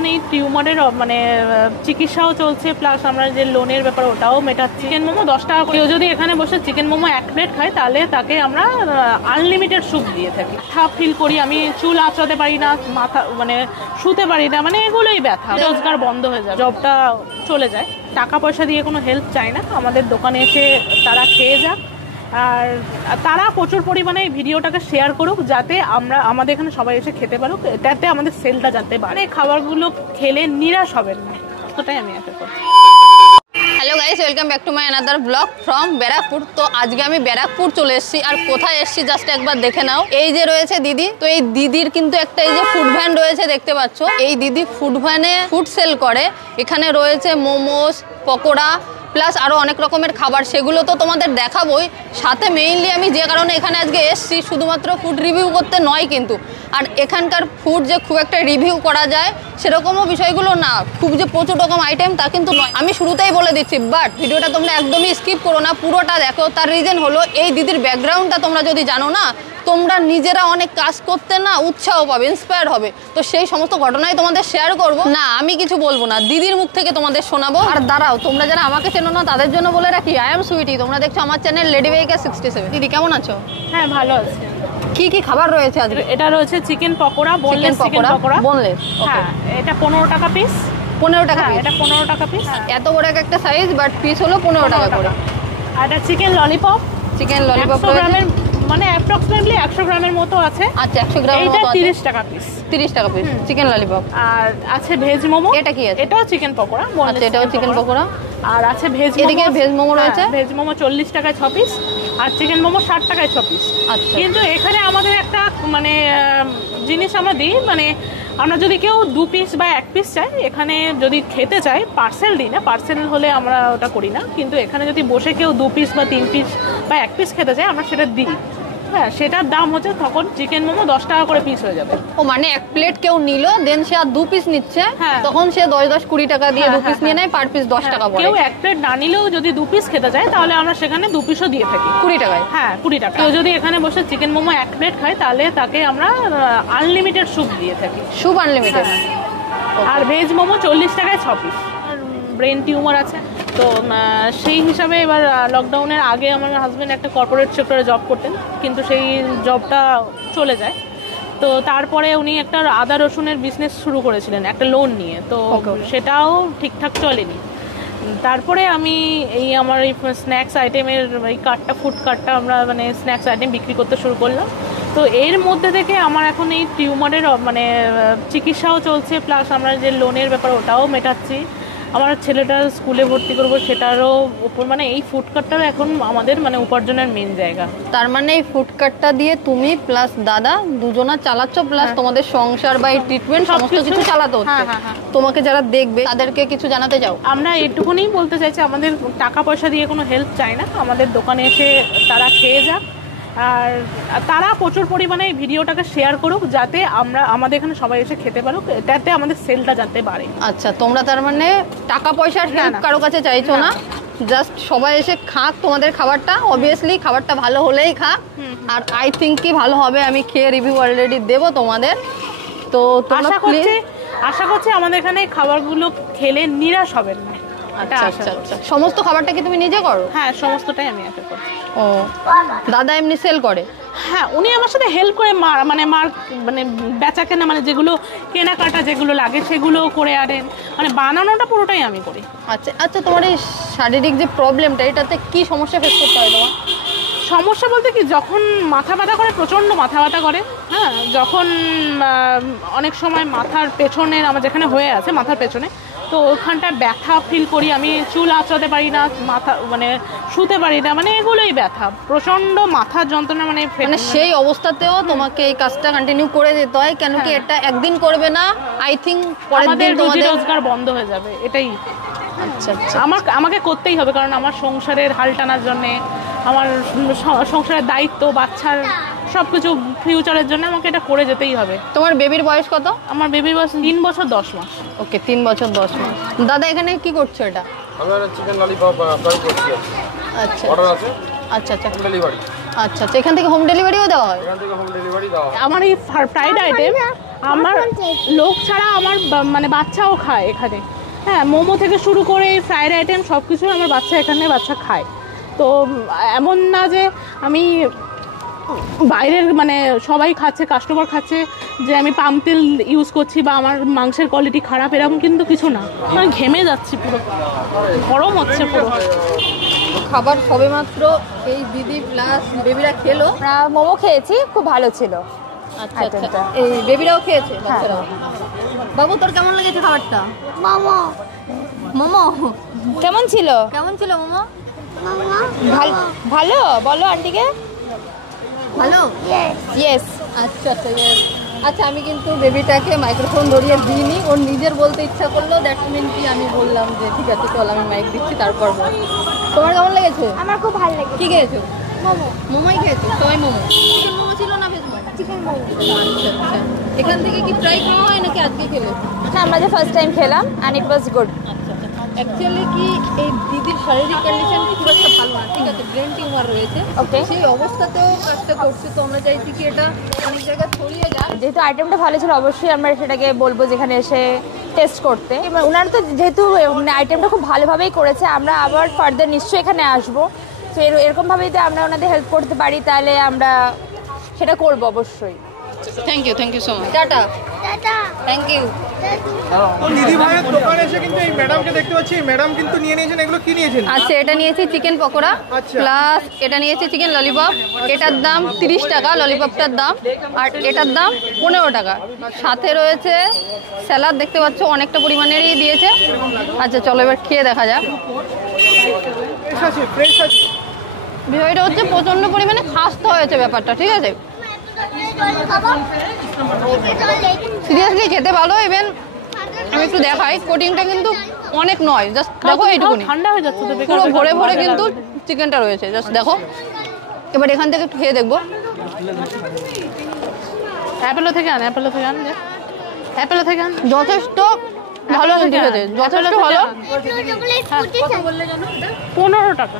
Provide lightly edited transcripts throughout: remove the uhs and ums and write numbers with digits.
এখন এই টিউমারের মানে চিকিৎসাও চলছে, প্লাস আমরা যে লোনের ব্যাপার ওটাও মেটাচ্ছি। চিকেন মোমো 10 টাকা করে। কেউ যদি এখানে বসে চিকেন মোমো 1 প্লেট খায় তাহলে তাকে আমরা আনলিমিটেড স্যুপ দিয়ে থাকি। ব্যথা ফিল করি আমি, চুল আঁচড়াতে পারি না, মাথা মানে শুতে পারি না, মানে এগুলোই ব্যথা। রোজগার বন্ধ হয়ে যায়, জবটা চলে যায়। টাকা পয়সা দিয়ে কোনো হেল্প চাই না, আমাদের দোকানে এসে তারা খেয়ে যাক। আর তারা প্রচুর পরিমাণে এই ভিডিওটাকে শেয়ার করুক, যাতে আমাদের এখানে সবাই এসে খেতে পারুক, যাতে আমাদের সেলটা যাতে বাড়ে। খাবারগুলো খেলে নিরাশ হবেন না, ওটাই আমি আশা করছি। Hello guys, welcome back to my another blog from Barrackpore. তো আজকে আমি ব্যারাকপুর চলে এসেছি। আর কোথায় এসেছি জাস্ট একবার দেখে নাও। এই যে রয়েছে দিদি, তো এই দিদির কিন্তু একটা এই যে ফুড ভ্যান রয়েছে দেখতে পাচ্ছ। এই দিদি ফুড ভ্যানে ফুড সেল করে। এখানে রয়েছে মোমোস, পকোড়া, প্লাস আরও অনেক রকমের খাবার, সেগুলো তো তোমাদের দেখাবোই। সাথে মেইনলি আমি যে কারণে এখানে আজকে এসেছি শুধুমাত্র ফুড রিভিউ করতে নয় কিন্তু, আর এখানকার ফুড যে খুব একটা রিভিউ করা যায় সেরকমও বিষয়গুলো না, খুব যে প্রচুর রকম আইটেম তা কিন্তু নয়। আমি শুরুতেই বলে দিচ্ছি, বাট ভিডিওটা তোমরা একদমই স্কিপ করো না, পুরোটা দেখো। তার রিজন হলো এই দিদির ব্যাকগ্রাউন্ডটা তোমরা যদি জানো না, তোমরা নিজেরা অনেক কাজ করতে না উৎসাহ পাবে, ইন্সপায়ার হবে। তো সেই সমস্ত ঘটনাই তোমাদের শেয়ার করব না, আমি কিছু বলবো না, দিদির মুখ থেকে তোমাদের শোনাবো। আর দাঁড়াও, তোমরা যারা আমাকে চেনো না তাদের জন্য বলে রাখি, আই এম সুইটি। তোমরা দেখছো আমার চ্যানেল লেডি বেকার 67। দিদি কেমন আছো? হ্যাঁ, ভালো আছে। কি কি খাবার রয়েছে আজকে? এটা রয়েছে chicken pakora, boneless chicken pakora. Boneless, হ্যাঁ, এটা 15 টাকা পিস। 15 টাকা? এটা 15 টাকা পিস। এত বড় একটা সাইজ, বাট পিস হলো 15 টাকা করে। আর এটা চিকেন ললিপপ। চিকেন ললিপপ 100 গ্রামের, মানে অ্যাপ্রক্সিমেটলি 100 গ্রামের মতো আছে। আচ্ছা, 100 গ্রামের মতো আছে। 30 টাকা পিস। 30 টাকা পিস চিকেন ললিপপ। আর আছে ভেজ মোমো। এটা কি আছে? এটাও চিকেন পকোড়া। আচ্ছা, এটাও চিকেন পকোড়া। আর আছে ভেজ মোমো। এদিকে ভেজ মোমো রয়েছে। ভেজ মোমো 40 টাকায় 6 পিস, আর চিকেন মোমো 60 টাকায় 6 পিস। আচ্ছা, কিন্তু এখানে আমাদের একটা মানে জিনিস আমরা দিই, মানে আমরা যদি কেউ 2 পিস বা 1 পিস চাই, এখানে যদি খেতে চাই পার্সেল দিই না, পার্সেল হলে আমরা ওটা করি না। কিন্তু এখানে যদি বসে কেউ 2 পিস বা 3 পিস বা 1 পিস খেতে চাই, আমরা সেটা দিই। হ্যাঁ, সেটার দাম হচ্ছে তখন চিকেন মোমো 10 টাকা করে পিস হয়ে যাবে। ও মানে 1 প্লেট কেউ নিল, দেন সে আর 2 পিস নিচ্ছে, তখন সে 10-20-20 টাকা দিয়ে 2 পিস নিয়ে নেয়, পার পিস 10 টাকা পড়ে। কেউ 1 প্লেট না নিলেও যদি 2 পিস খেতে চায় তাহলে আমরা সেখানে 2 পিসও দিয়ে থাকি 20 টাকায়। হ্যাঁ, 20 টাকা। কেউ যদি এখানে বসে চিকেন মোমো 1 প্লেট খায় তাহলে তাকে আমরা আনলিমিটেড স্যুপ দিয়ে থাকি। Soup unlimited. আর ভেজ মোমো 40 টাকায় 6 পিস। ব্রেন টিউমার আছে, তো সেই হিসাবে এবার লকডাউনের আগে আমার হাজব্যান্ড একটা কর্পোরেট সেক্টরে জব করতেন, কিন্তু সেই জবটা চলে যায়। তো তারপরে উনি একটা আদা রসুনের বিজনেস শুরু করেছিলেন একটা লোন নিয়ে, তো সেটাও ঠিকঠাক চলেনি। তারপরে আমি এই আমার এই স্ন্যাক্স আইটেমের এই কার্টটা, ফুড কার্টটা আমরা মানে স্ন্যাক্স আইটেম বিক্রি করতে শুরু করলাম। তো এর মধ্যে থেকে আমার এখন এই টিউমারের মানে চিকিৎসাও চলছে, প্লাস আমরা যে লোনের ব্যাপার ওটাও মেটাচ্ছি। আমার ছেলেটার স্কুলে ভর্তি করবো, সেটারও উপর মানে এই ফুড কার্টটার এখন আমাদের মানে উপার্জনের মেন জায়গা। তার মানে এই ফুড কার্টটা দিয়ে তুমি প্লাস দাদা দুজনা চালাচ্ছ, প্লাস তোমাদের সংসার বা এই ট্রিটমেন্ট সমস্ত কিছু চালাতে হচ্ছে। তোমাকে যারা দেখবে তাদেরকে কিছু জানাতে চাও? আমরা এটুকুনি বলতে চাইছি, আমাদের টাকা পয়সা দিয়ে কোনো হেল্প চাই না, আমাদের দোকানে এসে তারা খেয়ে যাক। আর তারা প্রচুর পরিমাণে এই ভিডিওটাকে শেয়ার করুক, যাতে আমাদের এখানে সবাই এসে খেতে পারুক, যাতে আমাদের সেলটা যাতে বাড়ে। আচ্ছা, তোমরা তার মানে টাকা পয়সার হেল্প কারো কাছে চাইছো না, জাস্ট সবাই এসে খাক তোমাদের খাবারটা। অবভিয়াসলি খাবারটা ভালো হলেই খাক, আর আই থিঙ্ক কি ভালো হবে। আমি খেয়ে রিভিউ অলরেডি দেবো তোমাদের। তো আশা করছি আমাদের এখানে খাবারগুলো খেলে নিরাশ হবেন না। আচ্ছা আচ্ছা আচ্ছা। সমস্ত খাবারটা কি তুমি নিজে করো? হ্যাঁ, সমস্তটাই আমি একা করি। ও, দাদা এমনি সেল করে? হ্যাঁ, উনি আমার সাথে হেল্প করে, মানে বেচা কেনা, মানে যেগুলো কেনাকাটা যেগুলো লাগে সেগুলো করে আনেন, মানে বানানোটা পুরোটাই আমি করি। আচ্ছা আচ্ছা। তোমার এই শারীরিক যে প্রবলেমটা, এটাতে কি সমস্যা ফেস করতে হয় তোমার? সমস্যা বলতে কি, যখন মাথা ব্যথা করে, প্রচণ্ড মাথা ব্যথা করে। হ্যাঁ, যখন অনেক সময় মাথার পেছনের, আমার যেখানে হয়ে আছে মাথার পেছনে, তো ওখানটায় ব্যথা ফিল করি আমি, চুল আঁচড়াতে পারি না, মাথা মানে শুতে পারি না, মানে এগুলোই ব্যথা, প্রচণ্ড মাথার যন্ত্রণা। মানে সেই অবস্থাতেও তোমাকে এই কাজটা কন্টিনিউ করে যেতে হয়, কেন কি এটা একদিন করবে না, আই থিঙ্ক পরের দিন তোমাদের রোজগার বন্ধ হয়ে যাবে, এটাই। আচ্ছা আচ্ছা। আমাকে করতেই হবে, কারণ আমার সংসারের হাল টানার জন্যে, আমার সংসারের দায়িত্ব, বাচ্চার সবকিছু ফিউচারের জন্য আমাকে এটা করে যেতেই হবে। তোমার বেবির বয়স কত? আমার বেবির বয়স 3 বছর 10 মাস। ওকে, 3 বছর 10 মাস। দাদা এখানে কি করছো? এটা আমরা চিকেন ললিপপ ফ্রাই করছি। আচ্ছা, অর্ডার আছে। আচ্ছা আচ্ছা, হোম ডেলিভারি। আচ্ছা আচ্ছা। এখান থেকে হোম ডেলিভারিও দেওয়া হয়? এখান থেকে হোম ডেলিভারি দেওয়া হয়। আমার এই ফ্রাইড আইটেম আমার লোক ছাড়া আমার মানে বাচ্চাও খায় এখানে। হ্যাঁ, মোমো থেকে শুরু করে ফ্রাইড আইটেম সব কিছু আমার বাচ্চা খায়। তো এমন না যে আমি বাইরের মানে সবাই খাচ্ছে, কাস্টমার খাচ্ছে যে আমি পাম তেল ইউজ করছি বা আমার মাংসের কোয়ালিটি খারাপ, এরকম কিন্তু কিছু না। আমি ঘেমে যাচ্ছি, পুরো গরম হচ্ছে পুরো। খাবার সবেমাত্র এই দিদি প্লাস বেবিরা খেলো। আমরা মোমো খেয়েছি, খুব ভালো ছিল। আচ্ছা আচ্ছা, এই বেবিরাও খেয়েছে বাচ্চারাও। বাবু তোর কেমন লেগেছে খাবারটা? মোমো মোমো কেমন ছিল? কেমন ছিল মোমো? ভালো ভালো বলো আন্টিকে। ভালো? ইয়েস। আচ্ছা আচ্ছা yes. আচ্ছা, আমি কিন্তু বেবিটাকে মাইক্রোফোন ধরিয়ে দিইনি, ওর নিজের বলতে ইচ্ছা করলো, দ্যাট মিন কি আমি বললাম যে ঠিক আছে চল আমি মাইক দিচ্ছি তারপর বল। তোমার কেমন লেগেছে? আমার খুব ভালো লেগেছে। কি খেয়েছো? মোমো। মোমোই খেয়েছো? সবাই মোমো? চিকেন মোমো ছিল না ভেজ মোমো? চিকেন মোমো। আচ্ছা আচ্ছা, এখান থেকে কি ট্রাই করা হয় নাকি আজকে খেলে? হ্যাঁ, আমরা যে ফার্স্ট টাইম খেলাম অ্যান্ড ইট ওয়াজ গুড। আচ্ছা আচ্ছা, অ্যাকচুয়ালি কি এই দিদির শারীরিক কন্ডিশন খুব একটা ভালো না, ঠিক আছে, ব্রেন টিউমার রয়েছে। Okay. সেই অবস্থাতেও কাজটা করছে, তো আমরা চাইছি কি এটা অনেক জায়গায় ছড়িয়ে যায়। যেহেতু আইটেমটা ভালো ছিল অবশ্যই আমরা সেটাকে বলবো যেখানে এসে টেস্ট করতে। এবার ওনারা তো যেহেতু মানে আইটেমটা খুব ভালোভাবেই করেছে, আমরা আবার ফার্দার নিশ্চয়ই এখানে আসবো। তো এরকমভাবে যদি আমরা ওনাদের হেল্প করতে পারি তাহলে আমরা সেটা করবো অবশ্যই। Thank you so much. Tata. Thank you. দিদি ভাইয়ের দোকানে এসে কিন্তু এই ম্যাডামকে দেখতে পাচ্ছি, ম্যাডাম কিন্তু নিয়ে নিয়েছেন, এগুলো কি নিয়েছেন? আচ্ছা, এটা নিয়েছি চিকেন পকোড়া আচ্ছা। প্লাস এটা নিয়েছি চিকেন ললিপপ। এটার দাম 30 টাকা ললিপপটার দাম, আর এটার দাম 15 টাকা। সাথে রয়েছে স্যালাড, দেখতে পাচ্ছ অনেকটা পরিমাণেরই দিয়েছে। আচ্ছা চলো এবার খেয়ে দেখা যাক। ফ্রেশ আছে। বিষয়টা হচ্ছে প্রচণ্ড পরিমাণে খাস্তে হয়েছে ব্যাপারটা, ঠিক আছে, সিরিয়াসলি খেতে ভালো। ইভেন আমি একটু দেখাই, কোটিংটা কিন্তু অনেক নয়, জাস্ট দেখো এইটুকুনি, ঠান্ডা হয়ে যাচ্ছে তো, পুরো ভরে ভরে কিন্তু চিকেনটা রয়েছে, জাস্ট দেখো। এবার এখান থেকে একটু খেয়ে দেখবো। অ্যাপেলো থেকে আন যথেষ্ট ভালো কিন্তু খেতে, যথেষ্ট ভালো। 15 টাকা।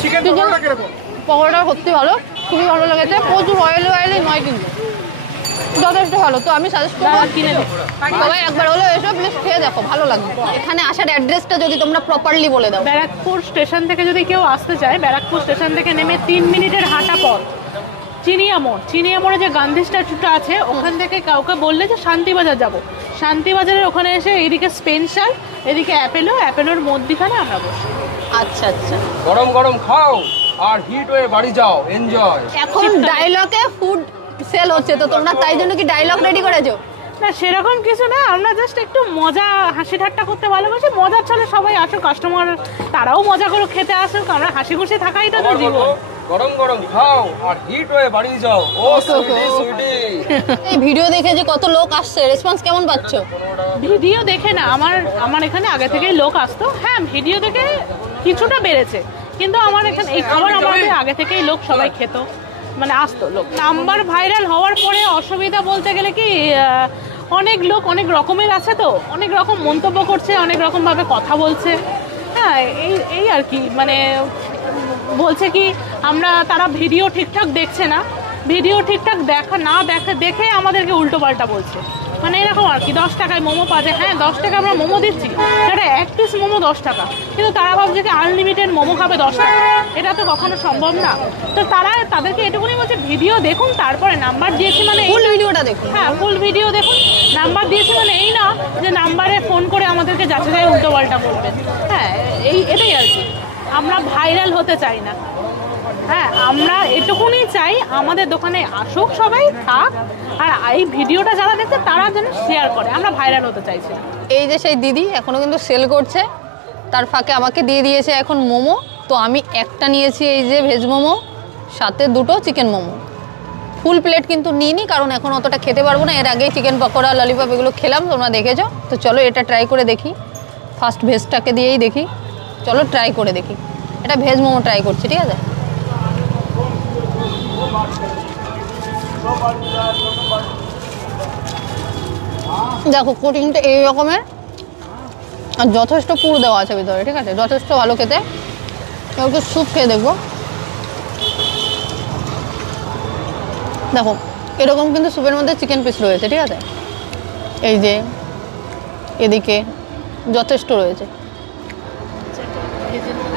চিকেন পকোড়া কিরকম? পকোড়াটা সত্যি ভালো, খুবই ভালো লেগেছে। প্রচুর অয়েলি নয় কিন্তু যথেষ্ট ভালো। তো আমি সাজেস্ট করবো কিনে দিই। সবাই একবার হলো এসব প্লিজ খেয়ে দেখো, ভালো লাগবে। এখানে আসার অ্যাড্রেসটা যদি তোমরা প্রপারলি বলে দাও। ব্যারাকপুর স্টেশন থেকে যদি কেউ আসতে চায়, ব্যারাকপুর স্টেশন থেকে নেমে 3 মিনিটের হাঁটা পথ চিনিয়া মোড়ে যে গান্ধী স্ট্যাচুটা আছে, ওখান থেকে কাউকে বললে যে শান্তিবাজার যাব, শান্তিবাজারের ওখানে এসে এইদিকে স্পেন্সার, এদিকে অ্যাপেলোর মধ্যিখানে আমরা বসি। আচ্ছা আচ্ছা, গরম গরম খাও আর হিট হয়ে বাড়ি যাও, এনজয়। এখন ডায়লগে ফুড সেল হচ্ছে, তো তোমরা তাই জন্য কি ডায়লগ রেডি করেছো? না, সেরকম কিছু না, আমরা জাস্ট একটু মজা হাসি ঠাট্টা করতে ভালোবাসি। মজার ছলে সবাই আসুক, কাস্টমার তারাও মজা করে খেতে আসুক, আমরা হাসি খুশি থাকাই তো জীবন। গরম গরম খাও আর হিট হয়ে বাড়ি যাও। ও সুইটি। এই ভিডিও দেখে যে কত লোক আসছে, রেসপন্স কেমন পাচ্ছ? ভিডিও দেখে না, আমার এখানে আগে থেকেই লোক আসতো। হ্যাঁ, ভিডিও দেখে কিছুটা বেড়েছে, কিন্তু আমার এখানে এই খাবার আমাদের আগে থেকেই লোক সবাই খেত, মানে আসতো লোক। নাম্বার ভাইরাল হওয়ার পরে অসুবিধা বলতে গেলে কি, অনেক লোক অনেক রকমের আছে, তো অনেক রকম মন্তব্য করছে, অনেক রকমভাবে কথা বলছে। হ্যাঁ, এই আর কি, মানে বলছে কি তারা ভিডিও ঠিকঠাক দেখছে না, ভিডিও ঠিকঠাক দেখে আমাদেরকে উল্টো পাল্টা বলছে, মানে এরকম আর কি। 10 টাকায় মোমো পাচ্ছে, হ্যাঁ 10 টাকা আমরা মোমো দিচ্ছি, সেটা এক পিস মোমো 10 টাকা, কিন্তু তারা ভাবছে কি আনলিমিটেড মোমো খাবে 10 টাকা, এটা তো কখনো সম্ভব না। তো তাদেরকে এটুকুনি বলছে ভিডিও দেখুন, তারপরে নাম্বার দিয়েছি মানে ফুল ভিডিওটা দেখুন। হ্যাঁ, ফুল ভিডিও দেখুন, নাম্বার দিয়েছি মানে এই না যে নাম্বারে ফোন করে আমাদেরকে যাচাই উল্টো পাল্টা করবেন। হ্যাঁ, এটাই আর কি, আমরা ভাইরাল হতে চাই না। হ্যাঁ, আমরা এটুকুনি চাই আমাদের দোকানে আসুক সবাই, থাক, আর এই ভিডিওটা যারা দেখছে তারা যেন শেয়ার করে, আমরা ভাইরাল হতে চাইছি না। এই যে সেই দিদি এখনো কিন্তু সেল করছে, তার ফাঁকে আমাকে দিয়ে দিয়েছে এখন মোমো। তো আমি একটা নিয়েছি এই যে ভেজ মোমো, সাথে 2টো চিকেন মোমো। ফুল প্লেট কিন্তু নিইনি, কারণ এখন অতটা খেতে পারবো না। এর আগেই চিকেন পকোড়া ললিপপ এগুলো খেলাম, তোমরা দেখেছো। তো চলো এটা ট্রাই করে দেখি, ফার্স্ট ভেজটাকে দিয়েই দেখি। চলো ট্রাই করে দেখি, এটা ভেজ মোমো ট্রাই করছি, ঠিক আছে। দেখো কোটিংটা এই রকমের, আর যথেষ্ট পুর দেওয়া আছে ভিতরে, ঠিক আছে, যথেষ্ট ভালো খেতে। একটু স্যুপ খেয়ে দেখবো। দেখো এরকম কিন্তু স্যুপের মধ্যে চিকেন পিস রয়েছে, ঠিক আছে? এই যে এদিকে যথেষ্ট রয়েছে।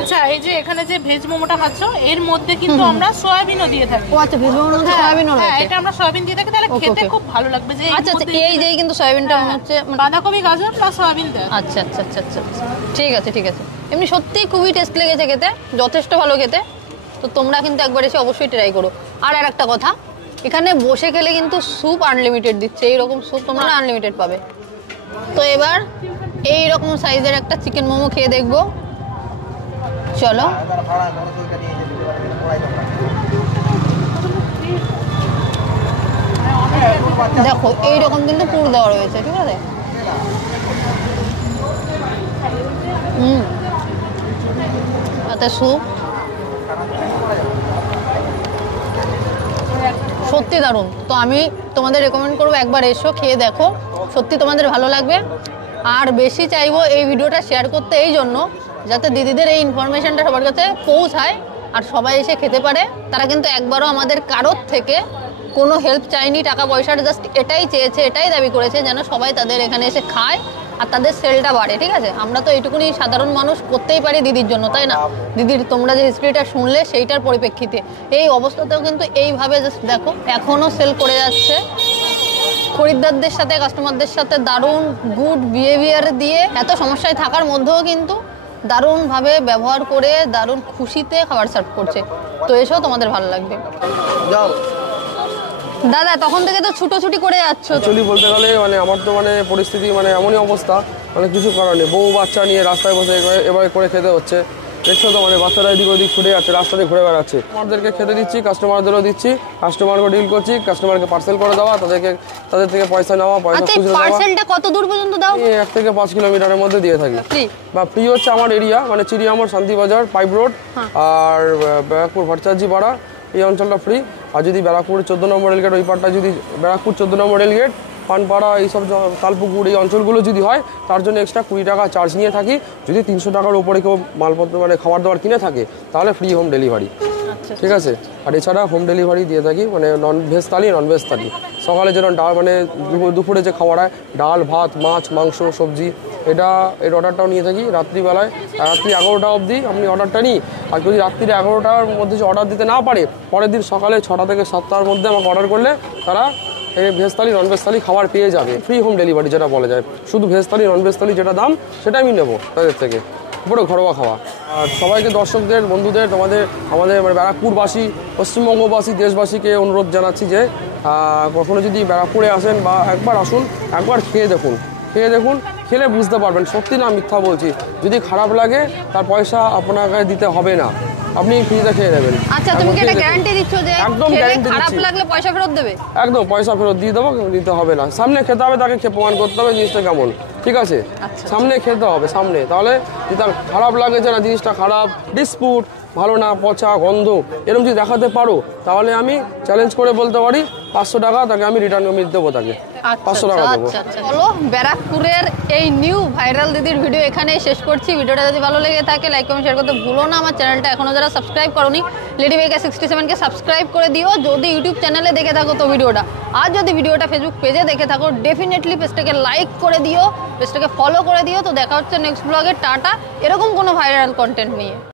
আচ্ছা, এই যে এখানে যে ভেজ মোমোটা খাচ্ছ এর মধ্যে কিন্তু আমরা সয়াবিনও দিয়ে থাকি। ও আচ্ছা, ভেজ মোমোর মধ্যে সয়াবিনও হ্যাঁ, রয়েছে। এটা আমরা সয়াবিন দিয়ে থাকি, তাহলে ওকে, খেতে ওকে। খুব ভালো লাগবে। যে আচ্ছা আচ্ছা, এই যে কিন্তু সয়াবিনটা মনে হচ্ছে বাঁধাকপি, গাজর প্লাস সয়াবিন দেয়। আচ্ছা আচ্ছা আচ্ছা আচ্ছা আচ্ছা। ঠিক আছে ঠিক আছে, এমনি সত্যিই খুবই টেস্ট লেগেছে খেতে, যথেষ্ট ভালো খেতে। তো তোমরা কিন্তু একবার এসে অবশ্যই ট্রাই করো। আর একটা কথা, এখানে বসে খেলে কিন্তু স্যুপ আনলিমিটেড দিচ্ছে, এইরকম স্যুপ তোমরা আনলিমিটেড পাবে। তো এবার এইরকম সাইজের একটা চিকেন মোমো খেয়ে দেখবো, চলো। দেখো এইরকম কিন্তু পুর দেওয়া রয়েছে, ঠিক আছে? তাতে স্যুপ সত্যি দারুণ। তো আমি তোমাদের রেকমেন্ড করবো একবার এসো, খেয়ে দেখো, সত্যি তোমাদের ভালো লাগবে। আর বেশি চাইবো এই ভিডিওটা শেয়ার করতে, এই জন্য যাতে দিদিদের এই ইনফরমেশনটা সবার কাছে পৌঁছায় আর সবাই এসে খেতে পারে। তারা কিন্তু একবারও আমাদের কারোর থেকে কোনো হেল্প চায়নি, টাকা পয়সার জাস্ট এটাই চেয়েছে, এটাই দাবি করেছে যেন সবাই তাদের এখানে এসে খায় আর তাদের সেলটা বাড়ে, ঠিক আছে? আমরা তো এইটুকুনি সাধারণ মানুষ করতেই পারি দিদির জন্য, তাই না? দিদির তোমরা যে হিস্ট্রিটা শুনলে সেইটার পরিপ্রেক্ষিতে এই অবস্থাতেও কিন্তু এইভাবে জাস্ট দেখো এখনও সেল করে যাচ্ছে, খরিদ্দারদের সাথে, কাস্টমারদের সাথে দারুণ গুড বিহেভিয়ার দিয়ে, এত সমস্যায় থাকার মধ্যেও কিন্তু দারুণভাবে ব্যবহার করে দারুণ খুশিতে খাবার সার্ভ করছে। তো এসেও তোমাদের ভালো লাগবে। দাদা, তখন থেকে তো ছুটোছুটি করে যাচ্ছ। অ্যাকচুয়ালি বলতে গেলে মানে আমার তো মানে পরিস্থিতি মানে এমনই অবস্থা, মানে কিছু করার নেই। বউ বাচ্চা নিয়ে রাস্তায় বসে এবারে করে খেতে হচ্ছে। দেখছো তো মানে বাচ্চারা এদিক ওদিক ছুটে যাচ্ছে, রাস্তাতে ঘুরে বেড়াচ্ছে। আমাদেরকে খেতে দিচ্ছি, কাস্টমারদেরও দিচ্ছি, কাস্টমারকে ডিল করছি, কাস্টমারকে পার্সেল করে দেওয়া, তাদের থেকে পয়সা নেওয়া, পয়সা আচ্ছা, খুচরো দেওয়া। পার্সেলটা কত দূর পর্যন্ত দাও? 1 থেকে 5 কিলোমিটারের মধ্যে দিয়ে থাকি। ফ্রি? বা ফ্রি হচ্ছে আমার এরিয়া মানে চিড়িয়ামোড়, শান্তিবাজার, পাইপ রোড আর ব্যারাকপুর ভট্টাচার্যি পাড়া, এই অঞ্চলটা ফ্রি। আর যদি ব্যারাকপুর 14 নম্বর রেলগেট ওই পারটা, যদি ব্যারাকপুর 14 নম্বর রেলগেট, পানপাড়া, এইসব তালপুকুর এই অঞ্চলগুলো যদি হয় তার জন্য এক্সট্রা 20 টাকা চার্জ নিয়ে থাকি। যদি 300 টাকার উপরে কেউ মালপত্র মানে খাবার দাবার কিনে থাকে তাহলে ফ্রি হোম ডেলিভারি, ঠিক আছে? আর এছাড়া হোম ডেলিভারি দিয়ে থাকি, মানে নন ভেজ থালি, নন ভেজ থালি। সকালে যেরকম ডাল মানে দুপুরে যে খাবার হয়, ডাল, ভাত, মাছ, মাংস, সবজি, এর অর্ডারটাও নিয়ে থাকি রাত্রিবেলায়। রাত্রি 11টা অবধি আপনি অর্ডারটা নিই। আর যদি রাত্রি 11টার মধ্যে যে অর্ডার দিতে না পারে, পরের দিন সকালে 6টা থেকে 7টার মধ্যে আমাকে অর্ডার করলে তারা ভেজ থালি, নন ভেজ থালি খাবার পেয়ে যাবে। ফ্রি হোম ডেলিভারি যেটা বলা যায়। শুধু ভেজ থালি, নন ভেজ থালি যেটা দাম সেটা আমি নেবো তাদের থেকে, পুরো ঘরোয়া খাওয়া। আর সবাইকে, দর্শকদের, বন্ধুদের, আমাদের মানে ব্যারাকপুরবাসী, পশ্চিমবঙ্গবাসী, দেশবাসীকে অনুরোধ জানাচ্ছি যে কখনো যদি ব্যারাকপুরে আসেন বা একবার আসুন, একবার খেয়ে দেখুন, খেলে বুঝতে পারবেন। সত্যি না মিথ্যা বলছি, যদি খারাপ লাগে তার পয়সা আপনাকে দিতে হবে না, আপনি ফ্রিতে খেয়ে নেবেন। আচ্ছা, তুমি কি এটা গ্যারান্টি দিচ্ছ যে একদম খেলে গ্যারান্টি খারাপ দিচ্ছি। লাগলে পয়সা ফেরত দেবে? একদম পয়সা ফেরত দিয়ে দেবো, দিতে হবে না। সামনে খেতে হবে, তাকে প্রমাণ করতে হবে জিনিসটা কেমন, ঠিক আছে? সামনে খেতে হবে, সামনে। তাহলে যদি তার খারাপ লাগে যে না জিনিসটা খারাপ, ডিসপুট, ভালো না, পচা, গন্ধ, এরকম যদি দেখাতে পারো তাহলে আমি চ্যালেঞ্জ করে বলতে পারি 500 টাকা তাকে আমি রিটার্ন দেবো, তাকে 500 টাকা দেবো। চলো, ব্যারাকপুরের এই নিউ ভাইরাল দিদির ভিডিও এখানেই শেষ করছি। ভিডিওটা যদি ভালো লেগে থাকে লাইক কমেন্ট শেয়ার করতে ভুলো না। আমার চ্যানেলটা এখনো যারা সাবস্ক্রাইব করোনি, লেডিমেকা 67কে সাবস্ক্রাইব করে দিও যদি ইউটিউব চ্যানেলে দেখে থাকো তো ভিডিওটা। আর যদি ভিডিওটা ফেসবুক পেজে দেখে থাকো ডেফিনেটলি পেজটাকে লাইক করে দিও, পেজটাকে ফলো করে দিও। তো দেখা হচ্ছে নেক্সট ব্লগে। টাটা, এরকম কোনো ভাইরাল কন্টেন্ট নিয়ে।